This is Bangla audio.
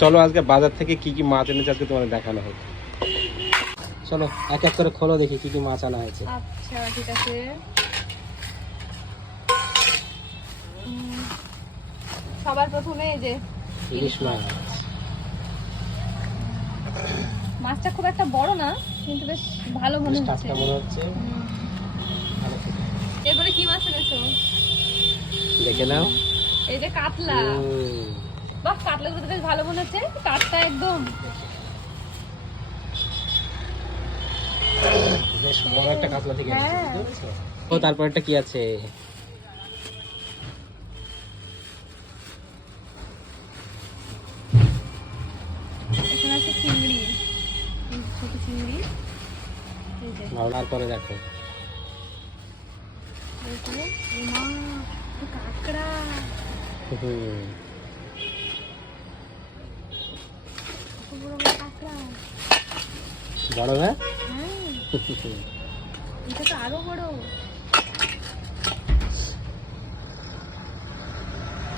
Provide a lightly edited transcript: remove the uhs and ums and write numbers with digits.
চলো আজকে বাজার থেকে কি কি মাছ এনেছে আজকে তোমাদের দেখানো হবে। চলো এক এক করে খোলো দেখি কি কি মাছ আনা হয়েছে। আচ্ছা ঠিক আছে। সবার প্রথমে এই যে ইলিশ মাছ। মাছটা খুব একটা বড় না কিন্তু বেশ ভালো মনে হচ্ছে। টাটকা মনে হচ্ছে। এরপরে কি মাছ এনেছো দেখে নাও। এই যে কাতলা। বাহ, কাতলাগুলো তো বেশ ভালো মনে হচ্ছে, কাটটা একদম বেশ বড় একটা কাতলা থেকে এনেছে, বুঝতে পেরেছো? ও তারপর একটা কি আছে? এখানে আছে চিংড়ি, ছোট চিংড়ি। এই যে তারপরে দেখো এইগুলো, ও মা, তো কাঁকড়া। কত বড় বড় কাঁকড়া। বড় না? হ্যাঁ, এটা তো আরো বড়।